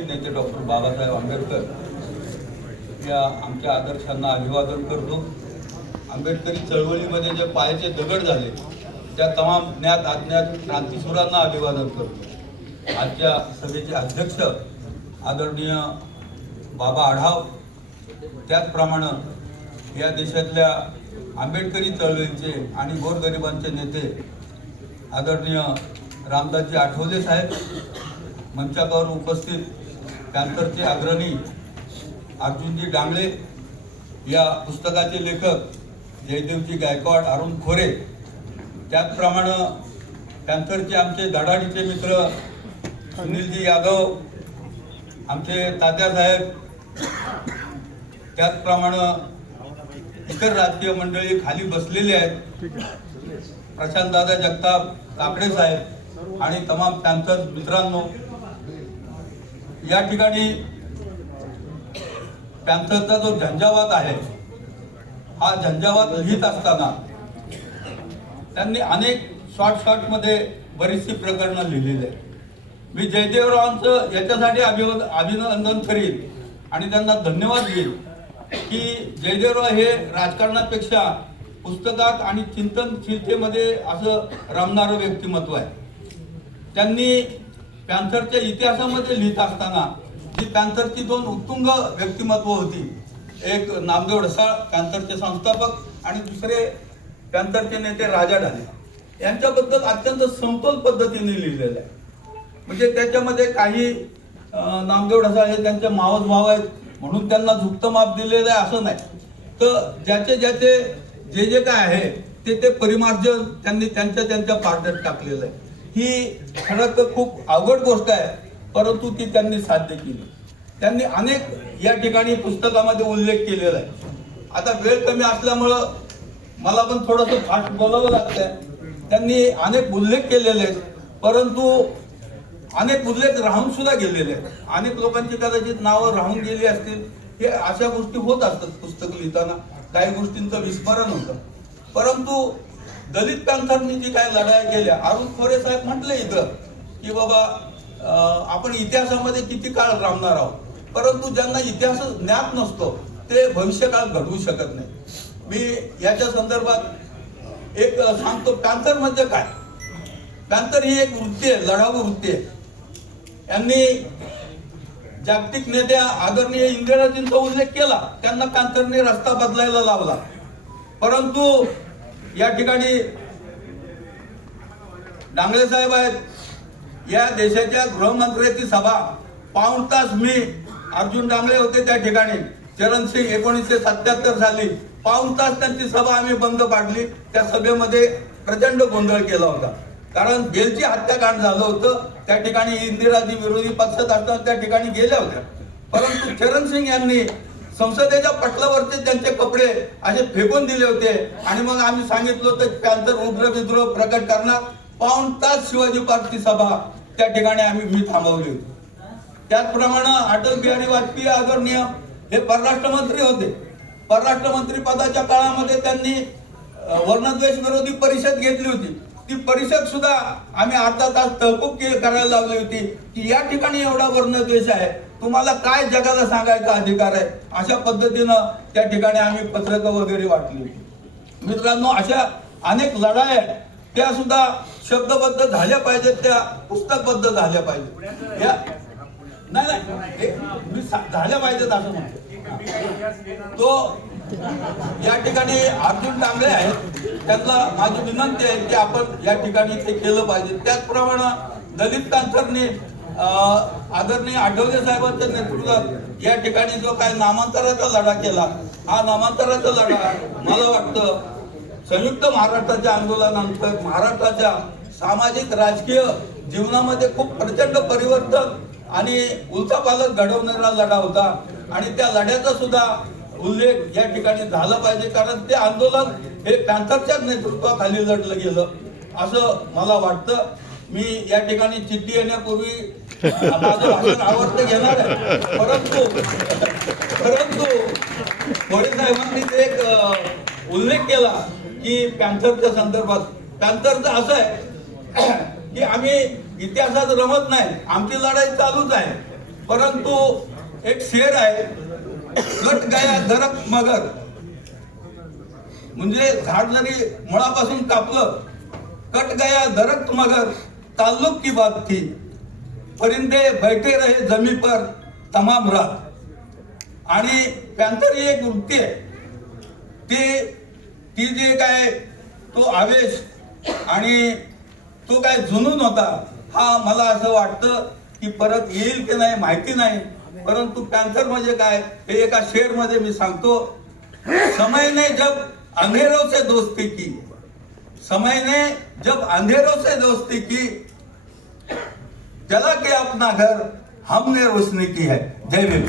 नेते डॉक्टर बाबासाहेब आंबेडकर या आमच्या आदर्शांना अभिवादन करतो. आंबेडकरी चळवळीमध्ये जे पायाचे दगड झाले त्या तमाम ज्ञात अज्ञात क्रांतीसुरांना अभिवादन करतो. आजच्या सभेचे अध्यक्ष आदरणीय बाबा आढाव त्याचप्रमाणे या देशातल्या आंबेडकरी चळवळीचे आणि गोरगरिबांचे नेते आदरणीय रामदासजी आठवले साहेब मंचावर उपस्थित कॅन्सरचे अग्रणी अर्जुनजी डांगळे या पुस्तकाचे लेखक जयदेवजी गायकवाड अरुण खोरे. त्याचप्रमाणे कॅन्सरचे आमचे धडाडीचे मित्र सुनीलजी यादव आमचे तात्यासाहेब त्याचप्रमाणे इतर राजकीय मंडळी खाली बसलेले आहेत. प्रशांतदादा जगताप काकडे साहेब आणि तमाम कॅन्सर मित्रांनो या ठिकाणी पॅन्थरचा जो झंझावात आहे हा झंझावात लिहित असताना त्यांनी अनेक शॉर्ट शॉर्टमध्ये बरीचशी प्रकरणं लिहिलेली आहेत. मी जयदेवरावांचं याच्यासाठी अभिवाद अभिनंदन करीन आणि त्यांना धन्यवाद देईन की जयदेवराव हे राजकारणापेक्षा पुस्तकात आणि चिंतनशीलतेमध्ये असं रमणारं व्यक्तिमत्व आहे. त्यांनी पॅन्थरच्या इतिहासामध्ये लिहित असताना जी पॅन्थरची दोन उत्तुंग व्यक्तिमत्व होती एक नामदेव ढसाळ पॅन्थरचे संस्थापक आणि दुसरे पॅन्थरचे नेते राजा ढाले. यांच्याबद्दल अत्यंत समतोल पद्धतीने लिहिलेलं आहे. म्हणजे त्याच्यामध्ये काही नामदेव ढसाळ हे त्यांचे मावस भाव आहेत म्हणून त्यांना झुकतं माप दिलेलं आहे असं नाही. तर ज्याचे ज्याचे जे जे काय आहे ते ते परिमार्जन त्यांनी त्यांच्या त्यांच्या पारड्यात टाकलेलं आहे. ही खरं तर खूप अवघड गोष्ट आहे परंतु ती त्यांनी साध्य केली. त्यांनी अनेक या ठिकाणी पुस्तकामध्ये उल्लेख केलेला आहे. आता वेळ कमी असल्यामुळं मला पण थोडंसं फास्ट बोलावं लागतंय. त्यांनी अनेक उल्लेख केलेले आहेत परंतु अनेक उल्लेख राहून सुद्धा गेलेले आहेत. अनेक लोकांची कदाचित नावं राहून गेली असतील. हे अशा गोष्टी होत असतात पुस्तक लिहिताना. काही गोष्टींचं विस्मरण होतं. परंतु दलित पॅन्थरनी जी काय लढाई केल्या अरुण खोरे साहेब म्हटले इथं की बाबा आपण इतिहासामध्ये किती काळ राहणार आहोत? परंतु ज्यांना इतिहास ज्ञात नसतो ते भविष्यकाळ घडवू शकत नाही. मी याच्या संदर्भात एक सांगतो पॅन्थर म्हणजे काय? पॅन्थर ही एक वृत्ती आहे लढाऊ वृत्ती आहे. यांनी जागतिक नेत्या आदरणीय इंदिराजींचा उल्लेख केला त्यांना पॅन्थरने रस्ता बदलायला लावला. परंतु या ठिकाणी डांगळे साहेब आहेत. या देशाच्या गृहमंत्र्याची सभा. पाऊण तास मी अर्जुन डांगळे होते त्या ठिकाणी. चरणसिंग एकोणीसशे सत्याहत्तर साली. पाऊण तास त्यांची सभा आम्ही बंद पाडली. त्या सभेमध्ये प्रचंड गोंधळ केला होता. कारण बेलची हत्याकांड झालं होतं. त्या ठिकाणी इंदिराजी विरोधी पक्षात असताना त्या ठिकाणी गेल्या होत्या. परंतु चरणसिंग यांनी संसदेच्या पटलावरती त्यांचे कपडे असे फेकून दिले होते. आणि मग आम्ही सांगितलं तर त्यानंतर उग्र विद्रोह प्रकट करणार. पाऊण तास शिवाजी पार्कची सभा. त्या ठिकाणी आम्ही मी थांबवली होती. त्याचप्रमाणे अटल बिहारी वाजपेयी आदरणीय हे परराष्ट्र मंत्री होते. परराष्ट्र मंत्री पदाच्या काळामध्ये त्यांनी वर्णद्वेष विरोधी परिषद घेतली होती. ती परिषद सुद्धा आम्ही अर्धा तास तहकूब के- करायला लावली होती की या ठिकाणी एवढा वर्णद्वेष आहे. तुम्हाला काय जगाला सांगायचा अधिकार आहे? अशा पद्धतीनं त्या ठिकाणी आम्ही पत्रकं वगैरे वाटली मित्रांनो अशा अनेक लढाया आहेत. त्या सुद्धा शब्दबद्ध झाल्या पाहिजेत त्या पुस्तकबद्ध झाल्या पाहिजेत. या नाही नाही मी झाल्या पाहिजेत असं म्हणतो. तो या ठिकाणी अर्जुन डांगळे आहेत. त्यांना माझी विनंती आहे की आपण या ठिकाणी ते केलं पाहिजे. त्याचप्रमाणे दलित पॅन्थरने आदरणीय आठवले साहेबांच्या नेतृत्वात या ठिकाणी जो काय नामांतराचा लढा केला हा नामांतराचा लढा मला वाटतं संयुक्त महाराष्ट्राच्या आंदोलनानंतर महाराष्ट्राच्या सामाजिक राजकीय जीवनामध्ये खूप प्रचंड परिवर्तन आणि उलथापालट घडवणारा लढा होता. आणि त्या लढ्याचा सुद्धा उल्लेख या ठिकाणी झाला पाहिजे कारण ते आंदोलन हे पॅन्थरच्या नेतृत्वाखाली लढलं गेलं असं मला वाटतं. मी या ठिकाणी चिठ्ठी येण्यापूर्वी माझं भाषण आवडतं घेणार आहे. परंतु परंतु मोरे साहेबांनी एक उल्लेख केला की पॅन्थरच्या संदर्भात. पॅन्थरचं असं आहे की आम्ही इतिहासात रमत नाही आमची लढाई चालूच आहे. परंतु एक शेर आहे कट गया धरक मगर. म्हणजे झाड जरी मुळापासून कापलं कट गया धरक मगर. ताल्लुक की बात थी परिंदे बैठे रहे जमी पर तमाम रात. आणि त्यानंतर ही एक वृत्ती आहे. ती ती जे काय तो आवेश आणि तो काय जुनून होता हा मला असं वाटतं की परत येईल की नाही माहिती नाही. परंतु पॅन्थर म्हणजे काय हे एका शेरमध्ये मी सांगतो समय ने जब अंधेरों से दोस्ती की. समय ने जब अंधेरों से दोस्ती की जला के अपना घर हमने रोशनी की है। जय भीम।